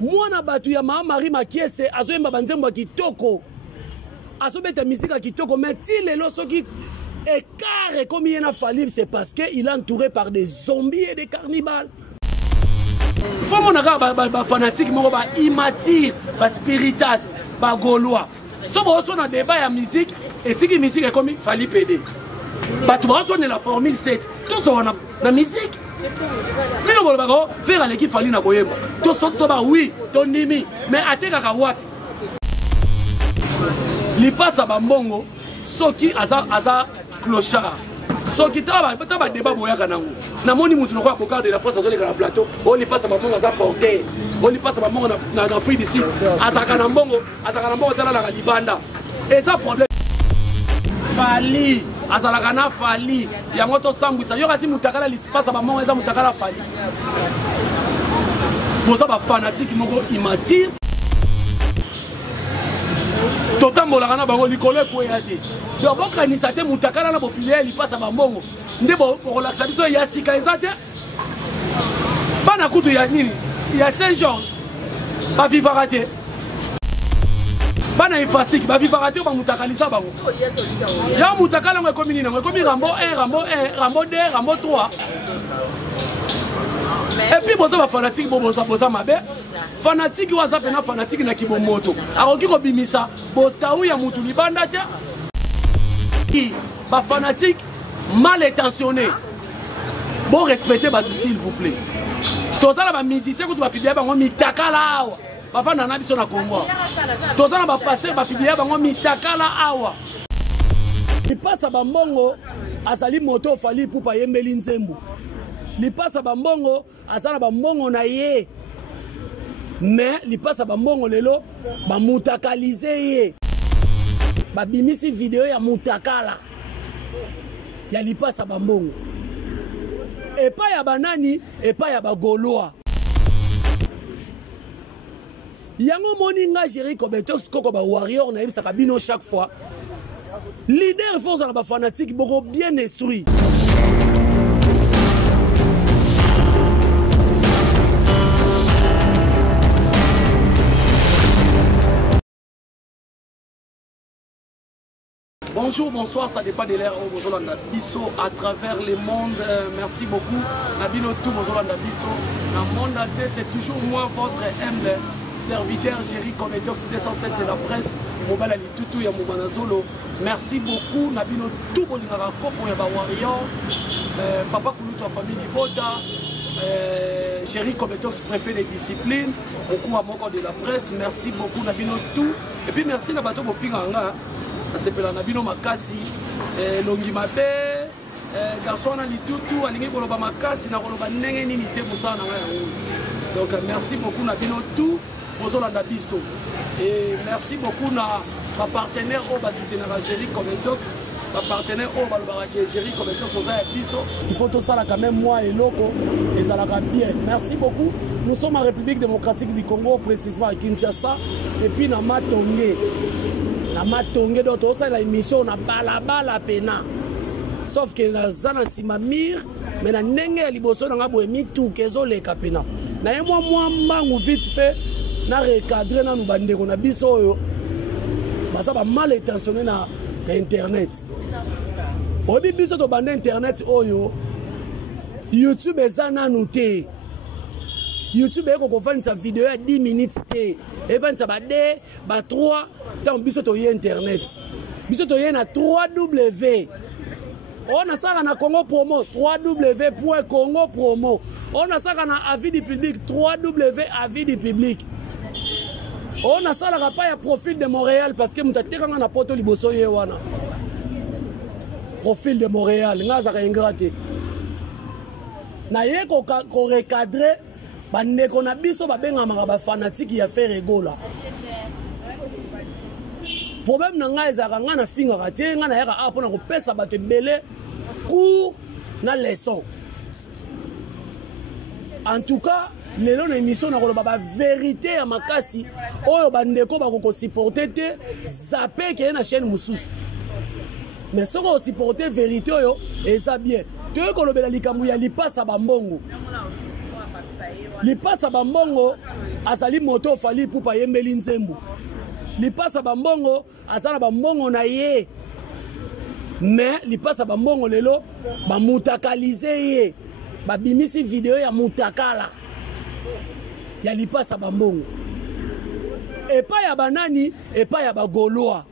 mwana batu ya mama Marie Makiese azoyemba banzembo kitoko azobeta misika kitoko mais ti lelo soki écart comme il a fallu c'est parce que il est entouré par des zombies et des cannibales. Faut mon ba fanatique moko ba immature ba spiritas ba gaulois so bo so na débat ya musique et tiki musique comme fali PD ba tu ba so na la formule 7 tout so na musique mais on va pas faire l'équipe fali na boyemba to so to ba oui to nimi mais ateka ka wapi li passe ba mbongo soki aza clochard soki taba débat boyaka nango na moni mutu noko aboka de la presse sur le plateau on li passe ba mbongo aza porter on li passe ba mbongo na fruit d'ici azaka na mbongo tala na libanda et ça problème fali azalaka na fali yango to sambwisa yo kasi mutakala li passe ba mbongo eza mutakala fali boza ba fanatique moko immature totambolaka na bango likolo ekoya te donc bokanisa te mutakala na populaire lipasa bambongo nde bokolakisa biso ya sika eza te bana kutu ya nini ya Saint-Georges bavivaka te bana efasiki bavivaka te bamutakalisa bango ya mutakala ngo ekomi nini yango ekomi rambo 1 rambo 2 rambo 3 et puis boza ba fanatique boza mabe fanatique waza pena fanatique na kibomoto akoki kobimisa botau ya mutu libanda te ba fanatique mal intentionné bon respecter batu s'il vous plaît tozala ba musicien kutu ba publier bango mitakala awa bafana na biso na Congo tozala ba passer ba publier bango mitakala awa ipasa ba mbongo azali moto fali pupa yembeli nzembu lipasa bambongo asala bambongo na ye mais lipasa bambongo lelo bamutakalize ye babimisi video ya mutakala ya lipasa bambongo epa ya banani epa ya bagoloa yango moninga Jerry Kobetos koko ba warrior na yebisaka bino chaque fois leader force na ba fanatique boko bien instruit. Bonjour, bonsoir, ça dépend de l'ère où vous allez biso à travers le monde. Merci beaucoup. Nabino tout vous allez biso. Dans le monde entier, c'est toujours moi, votre humble serviteur Jerry Cometox 207 de la presse. Mobile Ali Tutu ya Moubana Zolo. Merci beaucoup. Nabino tout vous allez kopo ya ba warrior. Papa Kouloutou à famille Bota. Jerry Cometox préfet des disciplines. Beaucoup à mon corps de la presse. Merci beaucoup Nabino tout. Et puis merci na bato Bofinganga. C'est pour la bino makasi longi mabe garçon na litutu alingi koloba makasi na koloba ndenge nini te musana nga yango donc merci beaucoup na bino tout bozola na biso et merci beaucoup na ba partenaire au ba soutenir Jerry Cometox ba partenaire au ba lobaka Jerry Cometox oza biso il faut tout ça là quand même moi et loko et ça la bien merci beaucoup nous sommes en République démocratique du Congo précisément à Kinshasa et puis na Matongé la matongue d'autres ça la émission na balabala pena sauf que na zana simamir mais na ndenge liboso na ngabo emitu kezo le kapena na ye moi mbangu vite fait na recadrer na nubandeko na biso oyo basa ba mal intentionné na internet obi biso to bande internet oyo YouTube ezana nuté YouTube eko kofanisa vidéo ya 10 minutes te efanisa ba 2 ba 3 tant biso to y internet biso to y na 3W on a ça na Congo promo 3W.Congo promo on a ça na avis du public 3W avis du public on a ça la pas ya profil de Montréal parce que mutateka na poto liboso ye wana profil de Montréal ngaza ka ingraté na ye ko recadrer bandeko na biso babengamaka ba fanatique ya faire egola problème na ngai ezaka nga na fingaka te nga na yaka apo na kopesa bato ebele cours na leçon en tout cas lelo na émission na koloba ba vérité ya makasi oyo bandeko bakoko supporter te zape ke na chaîne mususu mais soko supporter vérité oyo eza bien to kolobela likambo ya lipasa bambongo lipasa bambongo azali moto fali pour pa yembeli nzembo lipasa bambongo asala bambongo na ye mais lipasa bambongo lelo bamutakalize ye babimisi video ya mutakala ya lipasa bambongo epa ya banani epa ya bagoloa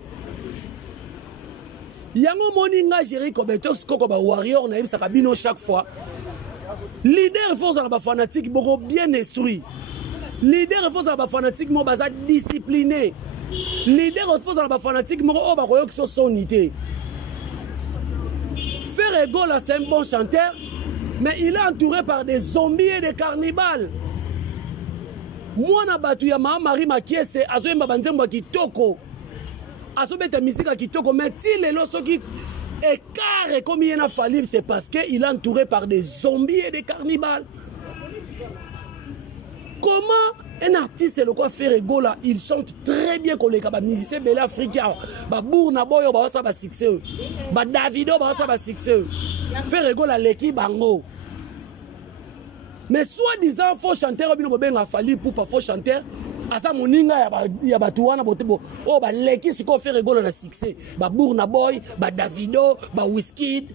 yango moninga Jerry Kobetos koko ba warrior na yebisa kabino chaque fois leader force na ba fanatique beaucoup bien instruit leader force na ba fanatique mo baza discipliné leader force na ba fanatique mo o ba koyo kiso sonité Frère Egola c'est un bon chanteur mais il est entouré par des zombies et des cannibales. Moi na batu ya Marie Makiese azoyemba banzembo kitoko azobeta misika kitoko mais ti lelo soki écart comme il a fallu c'est parce que il est entouré par des zombies et des cannibales. Comment un artiste le quoi Frère Egola il chante très bien comme les musiciens belé africain ba Burna Boy ba ça ba succès ba Davido ba ça ba succès Frère Egola leki bango. Mais soi-disant faux chanteur bino bobenga fali pour pas faux chanteur asa moninga ya batuana botebo oh ba leki siko Frère Egola na succès ba Burna Boy ba Davido ba Wizkid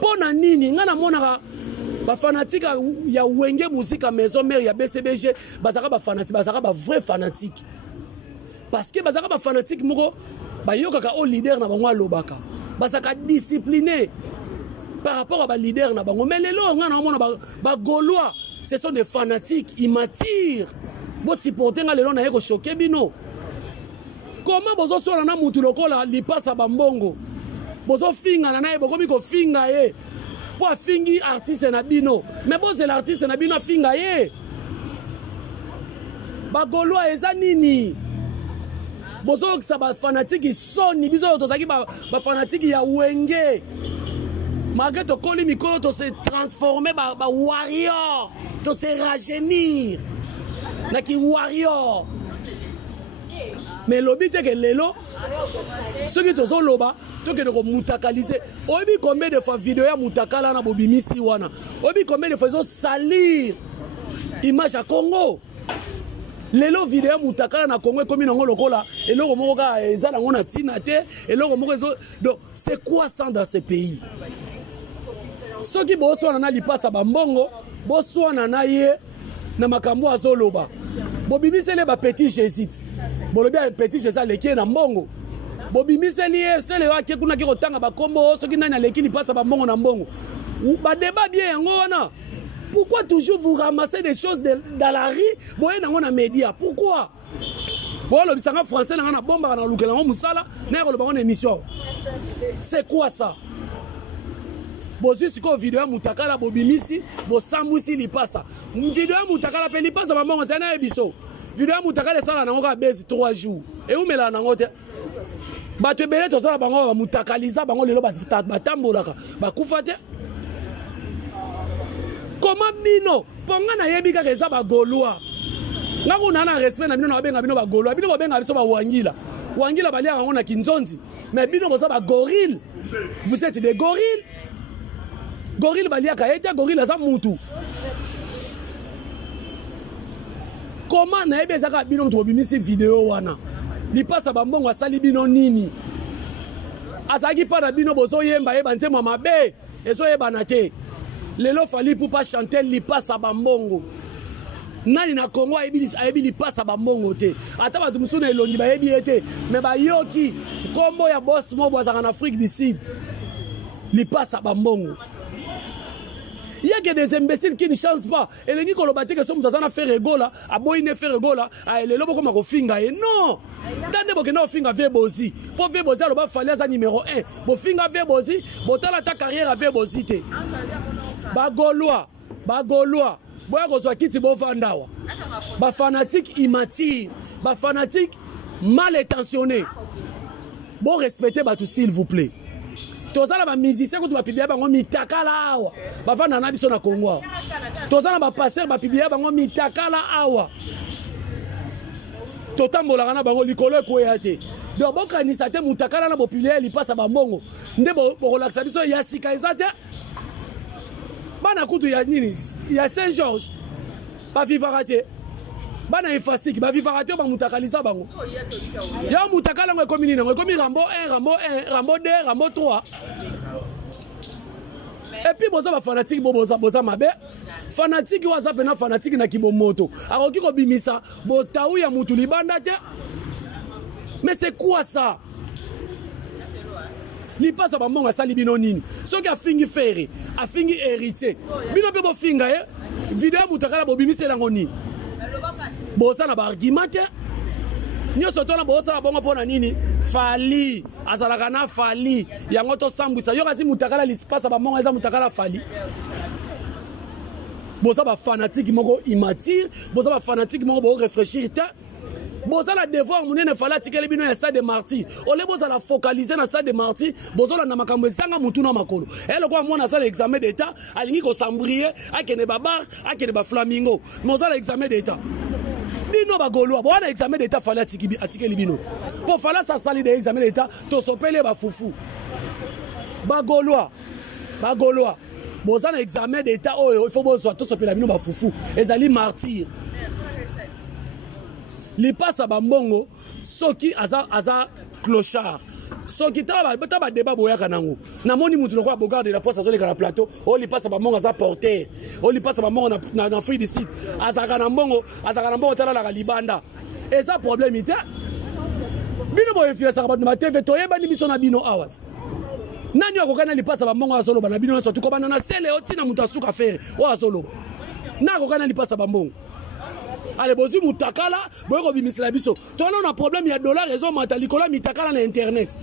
pona nini ngana monaka ba fanatique ya wenge musique maison mère ya BCBG bazaka ba fanatique bazaka ba vrai fanatique parce que bazaka ba fanatique moko ba yokaka au leader na bango lobaka bazaka discipliné par rapport à ba leader na bango mais lelo ngana mona ba gaulois ce sont des fanatiques immatures bo supporter nga lelo na yeko choquer bino comment bozo sona na mutu lokola lipasa bambongo bozo finga na naye bokomi ko finga ye pour fingi artiste na bino mais bon c'est l'artiste na bino finga ye ba gaulois eza nini bozo kisa ba fanatique soni bizo tozaki ba fanatique ya wenge malgré to koli mikolo to se transformer ba warrior to se rajeunir na ki warrior mais l'obité que lelo ceux qui tozo loba to que de mutakaliser obi combien de fois vidéo ya mutakala na bobimisi wana obi combien de fois zo salir image à Congo lelo vidéo mutakala na Congo comme nango lokola eloko moko ka eza nango na tina te eloko moko ezo donc c'est quoi ça dans ce pays soki boswana na lipasa bambongo boswana na ye na makambo azoloba bobimisele ba petit jésuite bolobi petit jésuite leki na mbongo bobimiseli ye sele wa ke kuna ki kotanga bakombo soki nani aleki lipasa bambongo na mbongo ba débat bien yango wana. Pourquoi toujours vous ramassez des choses dans la rue boye nango na média pourquoi bon le bisanga français na bomba na lukela ngo musala na ko le bango émission c'est quoi ça bozi ko vidéo mutakala bobimisi bo samwisi lipasa vidéo mutakala pe lipasa mamango zana ebiso vidéo mutakala sala nango ka base 3 jours et umela nango te bato ebele to sala bango mutakaliza bango lelo batambolaka bakufa te. Comment bino ponga na yebi ka keza ba gaulois ngako na respect na bino na benga bino ba gaulois bino benga biso ba wangila wangila balia ngo na kinzonzi mais bino ko za ba gorille vous êtes des gorilles gorille balia ka eta gorille za mutu comment na yebi za ka bino to bimisi vidéo wana lipasa bambongo asali bino nini asaki pa na bino bozo yemba yeba nzema mabe ezo yeba na te lelo fali pour pas chanter lipasa bambongo nani na Congo ayebi lipasa bambongo te ata batu musuna elongi bayebi ete mais bayoki kombo ya boss mo bwazaka na Afrique du Sud lipasa bambongo. Il y a que des imbéciles qui ne changent pas. Et les gens qui ont battu que sont dans Frère Egola, à Boyne Frère Egola, à les lobos comme finga et non. Tant que non finga Vebozi. Pour Vebozi, le bas fallait ça numéro 1. Pour finga Vebozi, pour ta carrière à Vebozi. Bagolois, Bagolois. Boya ko soit kiti bo vandawa. Ba fanatique immature, ba fanatique mal intentionné. Bon respectez ba tout s'il vous plaît. Tozala ba musicien ko to ba pibia bango mitakala awa. Ba vanda na biso na Congo. Tozala ba passer ba pibia bango mitakala awa. Totambola na bango likolo ko yate. Donc bon kanisa te mutakala na bo pibia li passa ba mbongo. Nde bo relaxa biso ya sika ezate. Bana kutu ya nini? Ya Saint-Georges. ba vivara te bana efasiki ba vivara te ba mutakalisa bango ya mutakala ngo ekomi nini ngo ekomi Rambo 1 Rambo 1 Rambo 2 Rambo 3 et puis boza ba fanatique boza mabe fanatique waza pena fanatique na kibomoto akoki ko bimisa botaou ya mutu libanda te. Mais c'est quoi ça? Li passe à bambonga sali bino nini. So ki a fingi ferry, a fingi héritier. Bino pe bo finga vidéo mutakala bo bimise lango nini. Bosa na ba argument te. Nyo soto na bosa na bongo pona nini? Fali, azalaka na fali. Yango to sambwisa. Yo kasi mutakala li passe à bambonga eza mutakala fali. Bosa ba fanatique moko immature, bosa ba fanatique moko bo réfléchir te. Boza la devoir munene fala tikele bino ya stade de martyr. Ole boza la focaliser na stade de martyr, boza la na makambo sanga mutu na makolo. Ele kwa mwana sala examen d'état, alingi ko sambrier, akene babar, akene ba flamingo. Boza la examen d'état. Bino ba goloa, bo na examen d'état fala tikeli bino. Po fala sa sali de examen d'état, to sopele ba fufu. Ba goloa. Boza na examen d'état oyo, il faut boza to sopela bino ba fufu. Ezali martyr. Li passe à bambongo soki aza clochard soki taba débat boyaka nango namoni mutu lokwa bogarde la poste azoleka na plateau o li passe à bambongo aza porteur o li passe à bambongo na fruit du site azaka na mbongo tala la libanda et ça problème ite bino boye fiasa ka na TV toyeba ni biso na bino awas nani akokana li passe à bambongo azoloba na bino surtout ko bana na sele otina mutu asuka faire o azoloba na akokana li passe à bambongo. Allez, bozi mutakala, boyko bimisela biso. Toi on a problème il y a dollar raison matalikola mitakala na internet.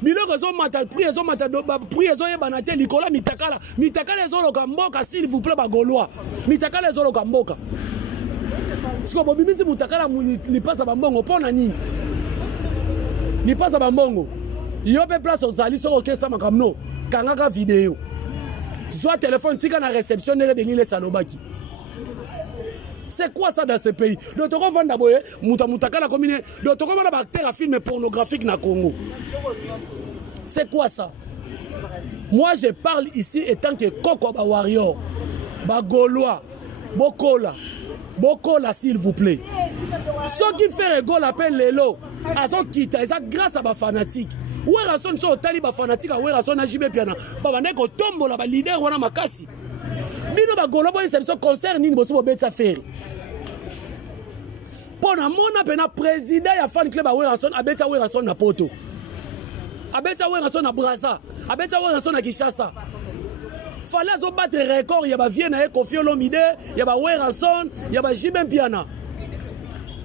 Bilo raison matal prix raison banate likola mitakala raison lokamboka s'il vous plaît ba gaulois. Mitakala raison lokamboka. Parce que bobimisi mutakala li passe à bambongo pona nini? Li passe à bambongo. Yo pe place aux ali so OK ça makamno. Kangaka vidéo. Soit téléphone tika na réception de l'île Salobaki. C'est quoi ça dans ce pays? D'autres vont d'abord, mutakala combine. D'autres vont d'abord acteur à film pornographique na Congo. C'est quoi ça? Moi je parle ici étant que Koko ba warrior, ba gaulois, bokola s'il vous plaît. Ce qui fait rigole appelle Lelo, azo kita, ça grâce à ba fanatique. Où est rason so tali ba fanatique, où est rason na jibe piana. Ba baneko tombo la ba leader wana makasi. Bino ba golo boy c'est ce concert nini boso bet ça faire. Pona mona pena président ya fan club a Werason abeta Werason na poto. Abeta Werason na Brazza, abeta Werason na Kinshasa. Fallait zo battre record ya ba Vienne na Koffi Olomide, ya ba Werason, ya ba Jimé Piana.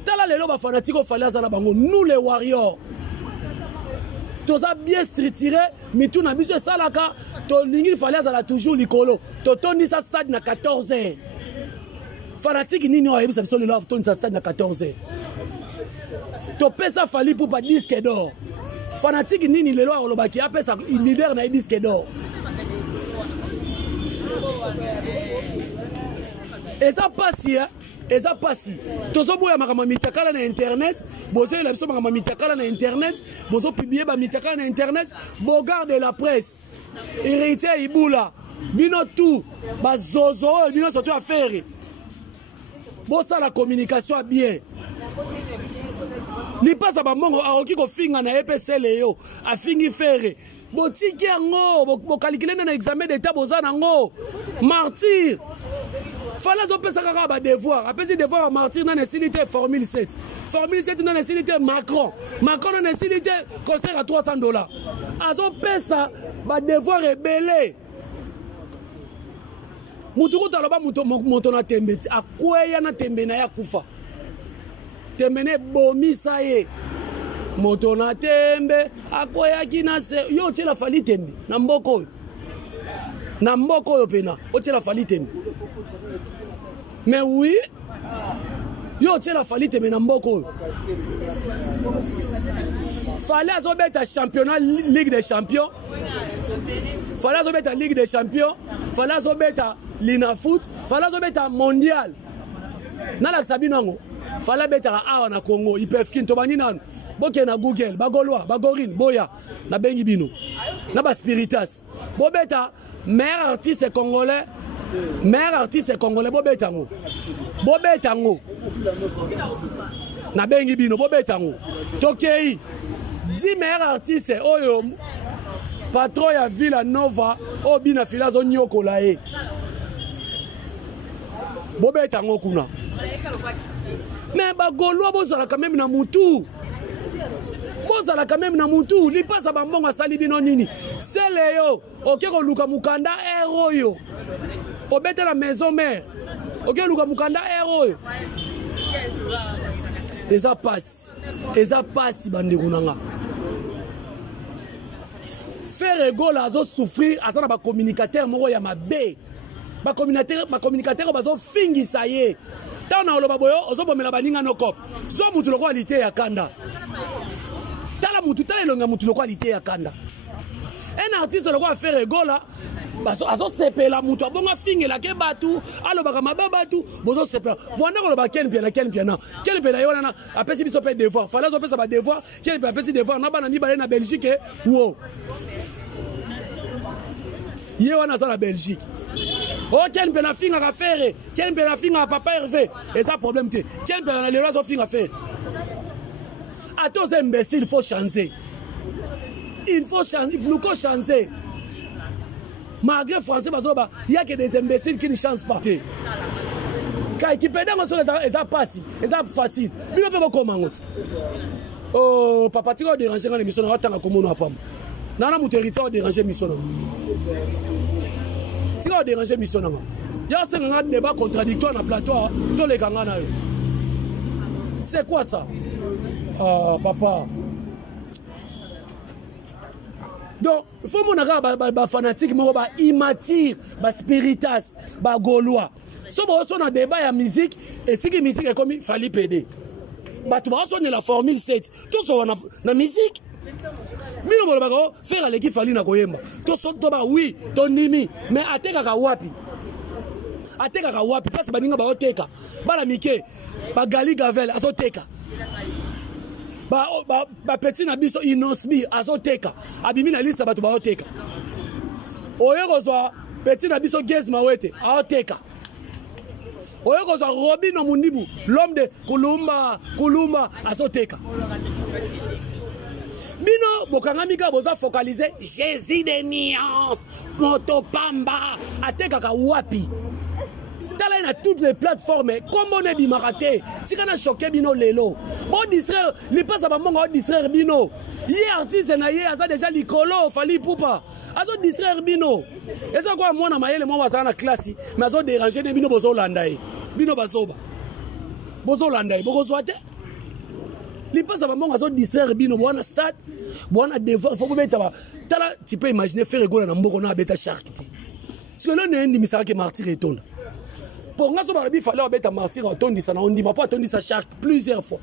Tala lelo ba fanatiko fallait za na bango nous les warriors. Toza bien stritiré, mais tout na biso salaka, to lingi fallait za la toujours likolo. To toni sa stade na 14h. Fanatique nini o yebisa biso lelo toni sa stade na 14h. To pesa fali pour pas disque d'or. Fanatique nini lelo o lobaki apesa leader na disque d'or. Et ça passe, et ça passe. Tozo boya makama mitakala na internet, bozo la biso makama mitakala na internet, bozo publier ba mitakala na internet, bo garde la presse. Héritier Ibula, bino tout, ba zozo, bino surtout affaire. Bo ça la communication bien. Li passe ba mongo aroki ko finga na EPC leo, a fingi faire. Bo tiki yango, bo calculer na examen d'état boza nango. Martyr. Fallait zo pesa kaka ba devoir, apesi devoir martyr na nécessité formule 7. Formule 7 na nécessité Macron. Macron na nécessité concert à $300. Azo pesa ba devoir rebelle. Mutuku taloba moto na tembe, akweya na tembe na ya kufa. Tembe ne bomisa ye. Moto na tembe, akweya kina se yo tshela fali tembe na mboko. Na mboko yo pena, o tshela fali tembe. Mais oui, yo tshela fali tembe na mboko. Fallait azobeta championnat Ligue des Champions. Fallait azobeta Ligue des Champions. Fallait azobeta Lina Foot. Fallait azobeta mondial. Nala sabinango. Fallait beta awa na Congo. Ils peuvent kin to bani nan. Boke na Google, bagolwa, bagoril, boya, na bengi bino. Na ba spiritas. Bobeta meilleur artiste congolais Meilleur artiste congolais, Bobé Tango. Bobé Tango. Nabengi Bino, Bobé Tango. Tokei. 10 meilleurs artistes. Oyo. Patron ya Villa Nova. Obina Filazo Nyoko Lae. Bobé Tango Kuna. Mais Bagolo, Bozala quand même na Moutou. Bozala quand même na Moutou. Li passe à Bambonga Salibino Nini. C'est Léo. Ok, Luka Mukanda Héroyo. Obete la maison mère. Ok, Luka Mukanda Héroyo. Et ça passe. Et ça passe, Bandegunanga. Faire ego la zo souffrir, à ça, ma communicateur, moi, ya ma bé. Ma communicateur, bazo fingi ça y est. Tant na oloba boyo, ozo bomela baninga no kop. So mutu loko alite ya kanda. Tala mutu, tala elonga mutu loko alite ya kanda. Un artiste loko a faire ego la, bazo azo sepela mutu abonga fingi la ke batu, aloba kama babatu, bozo sepela. Wanda oloba ken piana. Ken piana yo na apesi biso pe devoir. Fala zo pesa ba devoir, ken piana apesi devoir na bana mibale na Belgique. Wo. Ye wana za na Belgique. Oh, quel peut la fin à faire? Quel peut la fin à papa Hervé? Et ça, problème, quel peut la loi fin à faire? À tous imbéciles, il faut changer. Il faut changer, il faut changer. Malgré français, il n'y a que des imbéciles qui ne changent pas. Quand ils perdent, ils ont passé, ils ont facile. Mais on peut pas comment. Oh, papa, tu vas déranger dans l'émission, on va t'en commander pas. Non, non, mon territoire va déranger l'émission. Tu vas déranger mission. Il y a un débat contradictoire dans le plateau. C'est quoi ça? Ah, papa. Donc, il faut que les fanatiques soient immatures, spiritas, gaulois. Si on a un débat de musique, et si la musique est comme il fallait péder. Tu vas la formule 7. Tout ça, on a la musique. Bino bolobako faire l'équipe fali na koyemba to sotoba oui to nimi mais ateka ka wapi parce baninga ba oteka bala mike ba gali gavel azoteka ba petit na biso inosbi azoteka abimi na liste batu ba oteka oyeko zwa petit na biso gez mawete azoteka oyeko zwa Robino Mundibu l'homme de Kulumba azoteka. Bino, Bokangamika, boza focalisé, Jésus des nuances, Motopamba, Atekaka Wapi. Tala na toutes les plateformes, comme on est dit maraté, si on a choqué Bino Lelo, on distraire, les pas à maman, on distraire Bino. Hier artiste na hier, ça déjà l'icolo, fali poupa, azo distraire Bino. Et ça quoi, moi na maïe, moi va na classe, mais azo déranger Bino bozo landaï, Bino bazoba, bozo landaï, bozo soite. Les pas à maman, azo distraire Bino, bon na stade. Bon, on a devoir, il faut mettre tu peux imaginer faire rigoler dans Mboko na beta shark. Parce que là, on a un demi-sark qui est martyr et tonne. Pour nous, il fallait mettre martyr et tonne, on ne va pas tonner sa shark plusieurs fois.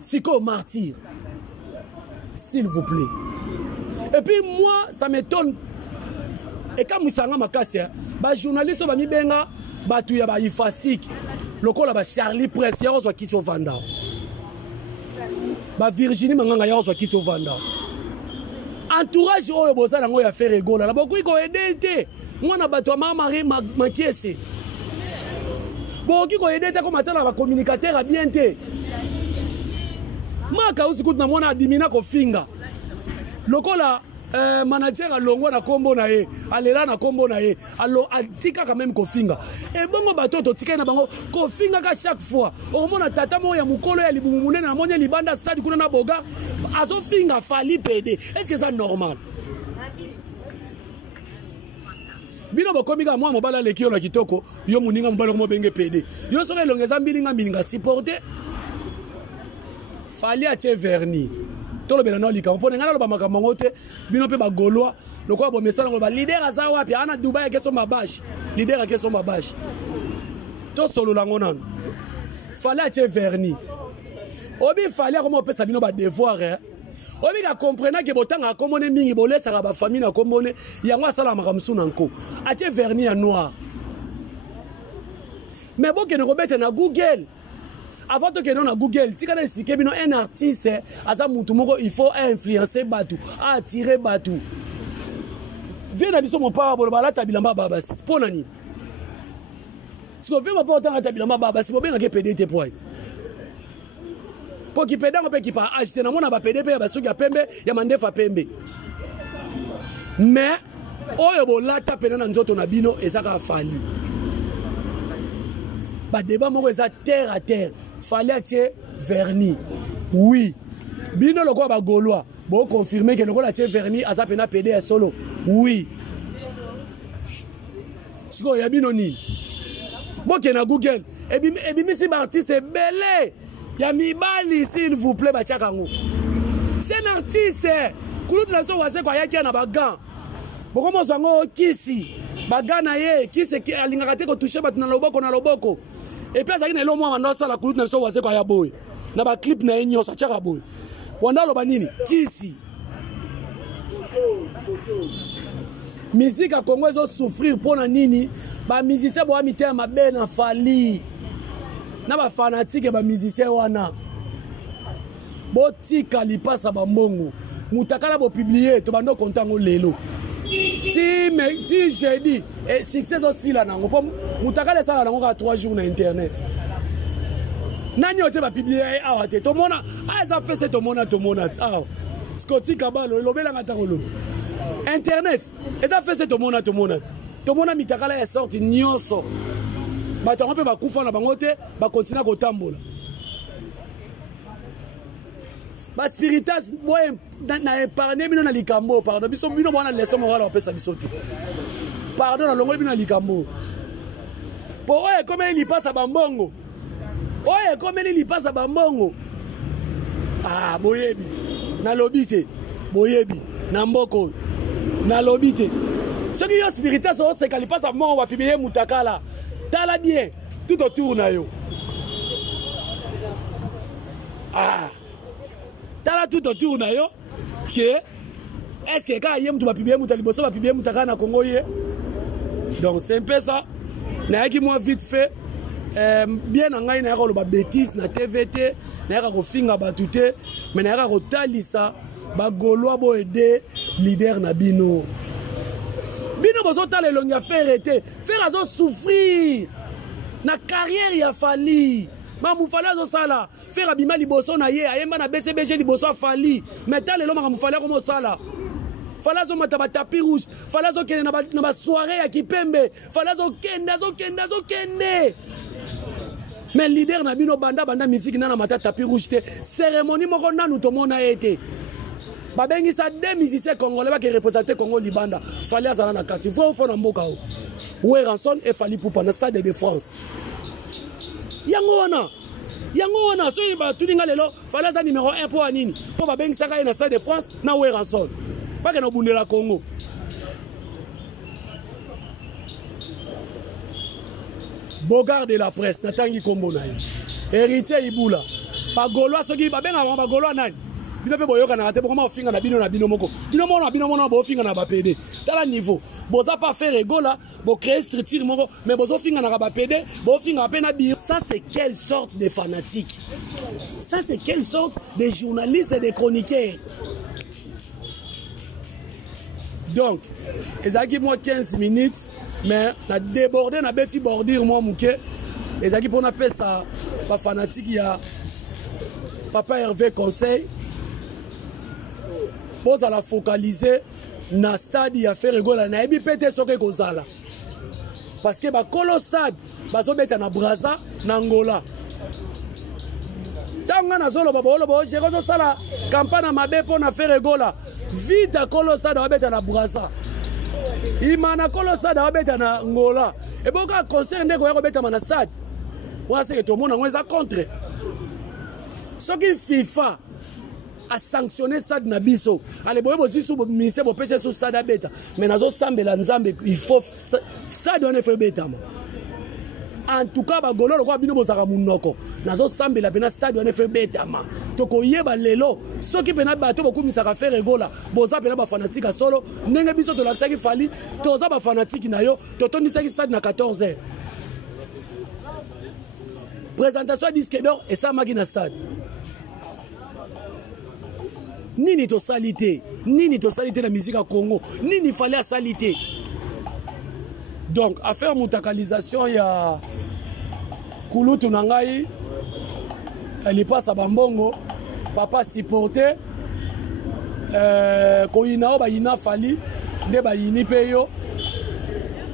C'est quoi martyr? S'il vous plaît. Et puis moi, ça m'étonne. Et quand Moussanga Makassi, les journalistes ont mis benga, batu ya ba ifasik. Le col là, Charlie Press, il y a un qui vanda. Ba Virginie Manganga ya ozo kito vanda. Entourage oyo boza nango ya faire rigola. Na beaucoup ko aider te. Mwana bato mama mari makiese. Beaucoup ko aider te ko matala ba communicateur bien te. Maka usikut na mwana adimina ko finga. Lokola manager alongwa na kombo na ye, alela na kombo na ye, atika quand même kofinga. Et bongo bato to tika na bango kofinga ka chaque fois. Au mona tata mo ya mukolo ya libumune na monya libanda stade kuna na boga, azo finga fali pede. Est-ce que c'est normal? Bino bokomika moi mobala lekio na kitoko, yo muninga mobala mo benge pede. Yo so elongeza mbilinga supporter. Fali a che verni. Tout le monde a dit qu'on peut pas manger bino pe ba gaulois le quoi bon message on va leader aza wapi ana Dubaï ke so mabash leader ke so mabash to solo lango nan fallait être verni obi fallait comment on peut ça bino ba devoir hein obi ka comprendre que botanga komone mingi bolesa ba famille na komone yango sala makamsu nanko atie verni en noir mais bon que ne rebete na Google. Avant que nous na Google, tu peux expliquer bino un artiste asa mutu moko il faut influencer batu, attirer batu. Viens na biso mon papa bolobala tabilamba baba sit. Ponani. Si on fait ma porte en tabilama, c'est pour bien que PDT poids. Pour qu'il pédale, on peut qu'il pas acheter. Dans mon PDP, il y a ceux qui a pembe, il y a mandé fa pembe. Mais, oh, là, tapé dans nous autres, on a bino et ça a fallu. Bah, débat, moi, c'est terre à terre. Fallait acheter vernis. Oui. Bino, le quoi, bah, Gaulois. Bon, confirmer que le quoi, acheter vernis, à ça, pena pédé solo. Oui. Si il y a bino ni. Bon, qu'il y a Google. Et bien, si l'artiste est belé. Il y a Mibali, s'il vous plaît, c'est un artiste. Koulout na so wase kwa yaki na bagan. Bokomo zango kisi. Bagan na ye, kisi ki alingakate ko toucher bat na loboko na loboko. Et puis azaki na lo mwa na sala koulout na so wase kwa ya boy. Na ba clip na enyo sa chaka boy. Wanda lo banini? Kisi. Musique à Congo ezo souffrir pour na nini? Ba musicien bo amité ma ben na fali. Na ba fanatique ba musicien wana. Botika lipasa ba mbongo. Mutakala bo publier to bando kontango lelo. Si j'ai dit succès aussi là nango po mutakala ça nango ka 3 jours na internet. Nani ote ba publier awa te to mona ça fait c'est to mona ah Scotty Kabalo lobela ngata ko lo. Internet et ça fait c'est to mona mitakala est sorti nyonso. Bato on peut ba kufa na bango te ba continuer ko tambola. Ba spiritas boy na épargner bino na likambo pardon biso bino bana leçon morale opesa biso te. Pardon na longo bino na likambo. Po oye comme il passe à bambongo. Oye comme il passe à bambongo. Ah boyebi na lobité boyebi na mboko na lobité. Ce qui est spiritas c'est quand il passe à mort on va publier mutakala. Tala bien tout autour na yo. Ah tala tout autour na yo que est-ce que quand yem tu vas publier mutaliboso va publier mutaka na Congo ye. Donc c'est un peu ça. Na yaki moi vite fait bien ngai na ko lo ba bêtise na TVT na ko finga batute mais na ko talisa ba Gaulois bo aider leader na bino. Bino bozo tala longa faire azo souffrir na carrière ya fali. Mamufala zo sala faire abima liboso na ye ayemba na BCBG liboso fali metal le loma mufala comme sala fala zo mata ba tapis rouge fala zo kende na ba soirée ya kipembe fala zo kende mais leader na bino banda musique na mata tapis rouge te cérémonie moko nanu to mona été ba bengi sa deux musiciens congolais ba qui représenter Congo libanda fali azana na kati faut na mboka o Weranson et Fally Ipupa na stade de France. Yango wana so ba tuninga lelo fala za numéro 1 pour anini pour ba bengi saka na stade de France na Weranson pas que na bundela Congo. Bogard de la presse natangi kombo na yo héritier Ibula ba Gaulois soki ba benga ba Gaulois nani bino pe boyoka na te bokoma ofinga na bino moko bino mona bo ofinga na ba PD tala niveau boza pas faire egola bo créer structure moko mais bozo finga na ba PD bo finga pe na bi. Ça c'est quelle sorte de fanatique, ça c'est quelle sorte de journalistes et de chroniqueurs. Donc ezaki moi 15 minutes mais na débordé na beti bordir moi muke ezaki pour na pesa ba fanatique ya Papa Hervé Conseil. Pour ça la focaliser na stade ya faire gola na ebi pété soke kozala parce que ba kolo stade bazo beta na Brazza na Angola tanga na zolo babolo bo je ko sala campagne mabe pour na faire gola vite kolo stade ba beta na Brazza imana kolo stade ba beta na Angola et boka concert ndeko ya ko beta na stade wa se que tout le monde ngweza contre ce qui FIFA a sanctionné stade na biso allez boye bozi sou ministère bo pese sou stade beta mais nazo sambela nzambe il faut stade on fait beta en tout cas ba golo lo kwa bino bozaka munoko nazo sambela pena stade on fait beta ma to ko yeba lelo soki pena bato bokumisa ka faire gola boza pena ba fanatique solo ndenge biso to lakisaki fali toza ba fanatique na yo to tonisaki stade na 14h présentation disque d'or et ça magina stade. Nini to salité la musique à Congo, nini fallait à salité. Donc, à faire mutakalisation, il y a kulutu na ngai lipasa bambongo papa supporter koyina o bayina fali nde bayini pe yo.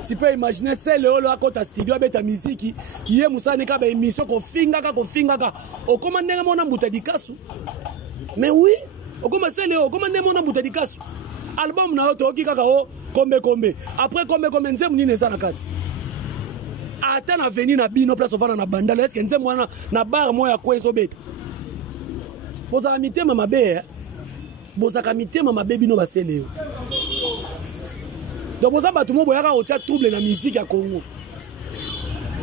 Tu peux imaginer c'est le holo à côté studio avec ta musique yé musane ka ba émission ko fingaka o comment ndenge mona mbuta dikasu mais oui o comment c'est le comment ndenge mona mbuta dikasu album na to kika o kombe après kombe nzemu ni neza na kati ata na venir na bino place ofana na bandala est-ce que nzemu wana na bar moya kwenzo beta boza mitema mabe boza mitema mabe bino basele. Donc, vous avez tout le monde qui a trouble la musique à Congo.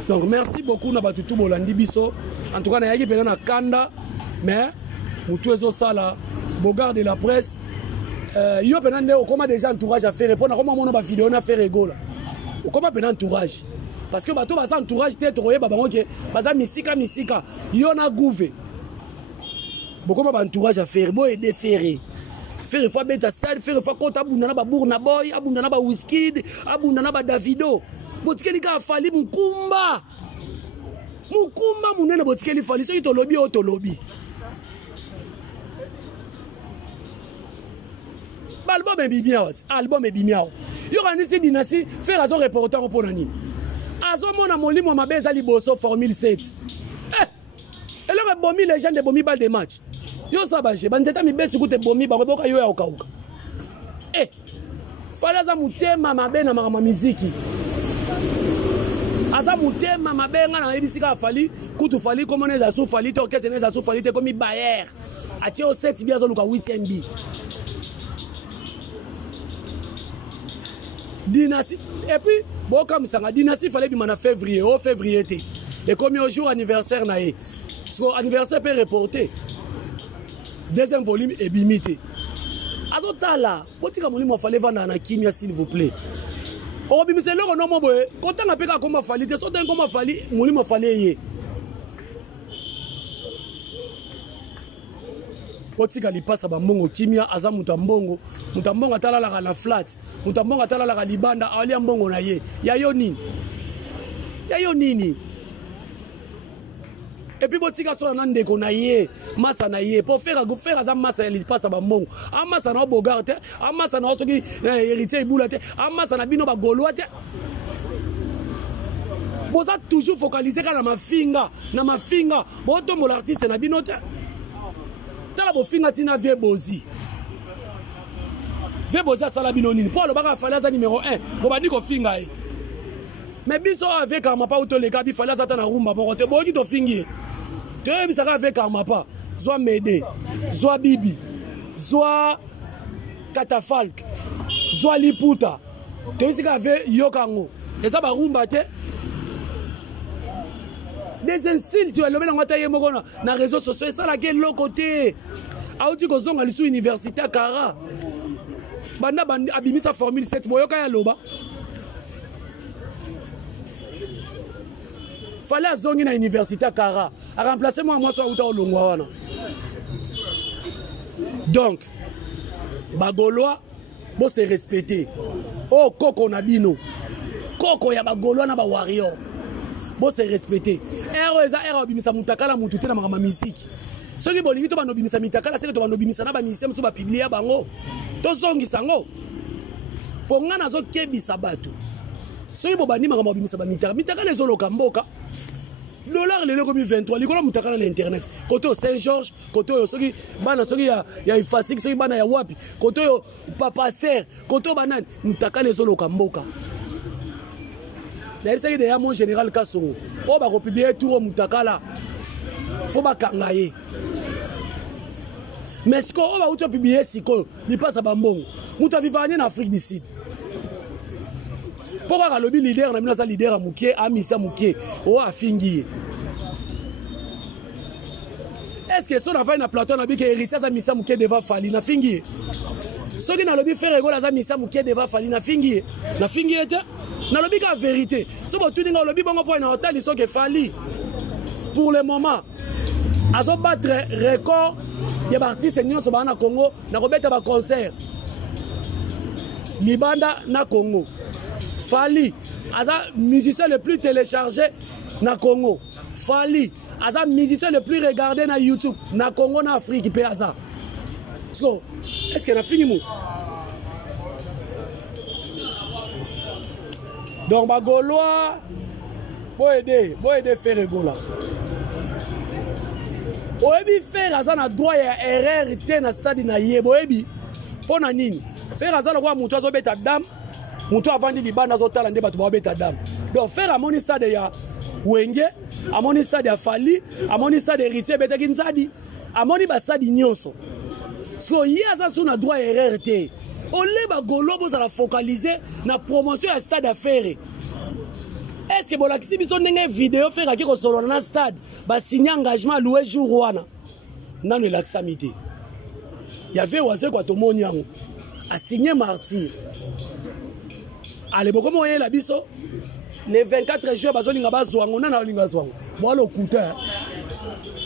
Donc, merci beaucoup na batu tout bolandi biso. En tout cas, na yaki pena kanda, mais mutu ezo sala, bogard de la presse. Yo pena nde okoma déjà entourage à faire répondre comment mon ba vidéo na faire rigolo. Okoma pena entourage. Parce que bato baza entourage te toye ba bango ke baza misika. Yo na gouve. Bokoma ba entourage à faire bo aider faire. Faire une fois beta stade, faire une fois contre abundana ba Burna Boy, abundana ba Wizkid, abundana ba Davido. Botikeli ka fali mukumba. Mukumba munene botikeli fali so to lobby o to lobby. Album est bien, album est bien. Yo kanisi dynastie faire azo reporter pour nani. Azo mona molimo mabeza liboso formule 7. Et là bomi les gens de bomi balle de match. Yo sabaje banzeta mibesi kute bomi bakoboka yo ya okauka. Fala za mutema mabe na mama muziki. Aza mutema mabe nga na ebisika fali kutu fali comme neza su fali to kese neza su fali te comme Bayer. Atie au 7 bia zo luka 8e bi. Dynastie et puis bon comme ça dynastie fallait bi mana février au février té. Et comme au jour anniversaire na e. Parce que anniversaire peut reporter. Deuxième volume est bimité. Azotala, potika molimo fallait vendre na kimia s'il vous plaît. O bimise loko no mo boye, konta na peka koma fali te so ten koma fali molimo fallait yé. Potika li passa ba mbongo kimia aza mutambongo atala la na flat, mutambongo atala la libanda ali mbongo na ye. Ya yo nini? Et puis botika so na ndeko na ye masa na ye pour faire za masa il passe ba mbongo amasa na bogarte amasa na soki héritier ibulate amasa na bino ba goloate boza toujours focaliser na mafinga boto mo l'artiste na bino te tala bo finga tina vie bozi sala bino nini pour le baka fala za numéro 1 bo bandi ko finga e mais biso avec Karmapa auto les gars bi fala za ta na rumba bo te bo ki to fingi te bisaka avec Karmapa zwa Mede zwa Bibi zwa Katafalk zwa Liputa te bisaka avec Yokango eza ba rumba te des insultes tu as le mena taye moko na réseaux sociaux ça la quel côté audi ko zonga lisu université à Kara banda abimisa formule 7 boyoka ya loba fallait zongi na université à Kara a remplacer moi so uta olongwa wana donc bagolois bo se respecter oh koko na bino koko ya bagolois na ba warrior bo se respecter ero eza ero bimisa mutakala mutu te na makama misiki soki bolingi to bano bimisa mitakala seke to bano bimisa na ba misem so ba publier bango to zongi sango po ngana zo kebisa bato soki bo bani makama bimisa ba mitakala zo loka mboka dollar lelo comme 23 likolo mutakala na internet koto Saint-Georges koto soki bana soki ya ifasik soki bana ya wapi koto papaster koto banane mutakala zo loka mboka. C'est d'ailleurs mon général Kassongo. On va republier tout au Mutakala. Faut pas kangaye. Mais ce qu'on va publier, c'est qu'on n'y passe à Bambong. Nous avons vécu en Afrique du Sud. Pourquoi le leader, on a mis un leader à Mouké, à Missa Mouké, ou à Fingi. Est-ce que si on a fait un plateau, on a dit que l'héritage à Missa Mouké devait fallir na Fingi. Ce qui n'a pas fait rigolo à Missa Mouké devait fallir na Fingi. Na Fingi était. Na lobi ka vérité. Si vous avez un lobby, vous avez un hôtel, ils sont fali. Pour le moment, ils ont battu record. Il y a des artistes qui sont au Congo, ils ont fait concert. Libanda na Congo. Fali, aza musicien le plus téléchargé na Congo. Fali aza musicien le plus regardé na YouTube na Congo na Afrique pe aza. Est-ce qu'elle a fini mou? Donc ba Gaulois bo aider faire gola. Oyebi faire aza na droit ya erreur te na stade na yebo oyebi pona nini? Faire aza na kwa mutu azobeta dame, mutu avandi libanda azotala nde bato babeta dame. Donc faire amoni stade ya Wenge, amoni stade ya Fali, amoni stade Héritier betaki Nzadi, amoni ba stade nyonso. Parce que aza sous na droit erreur te. Ole ba Gaulois bo za focaliser na promotion ya stade affaire. Est-ce que bolakisi biso ndenge vidéo faire ki ko solo na stade ba signer engagement louer jour wana nanu laksamité. Il y avait oise kwa tomoni yango a signé martyr. Ale boko moye la biso les 24 jours bazolinga bazwango na linga zwango. Moi le couteau.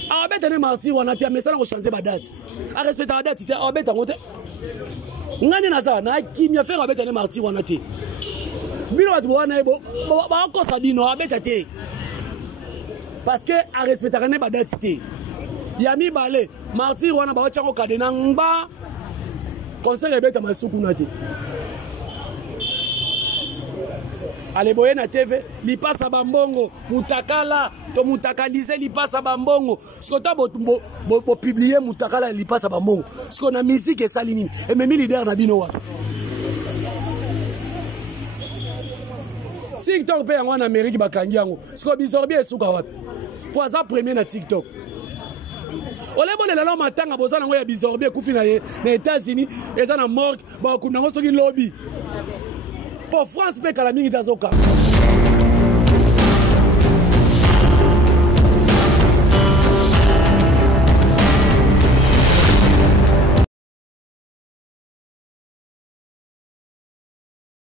A betene martyr wana te mesana ko changer ba date. A respecter la date te a beta ngote. Ngani naza na kimia faire a betene martyr wana te. Bino batu wana ebo ba ko sabino a beta te. Parce que a respecter ne ba date te. Yami balé martyr wana ba chako kadena ngba conseil ebeta masuku na te. Ale boye na TV li passa bambongo mutakala to mutakalize li passa bambongo sikota bo publier mutakala li passa bambongo siko na musique esali nini et même leader na bino wa TikTok pe yango na Amérique bakangi yango siko bizorbi esuka wapi po aza premier na TikTok ole bone la matanga bozana ngo ya bizorbi ekufi na États-Unis eza na morgue ba kunango soki lobby pour France pe kala mingi tazoka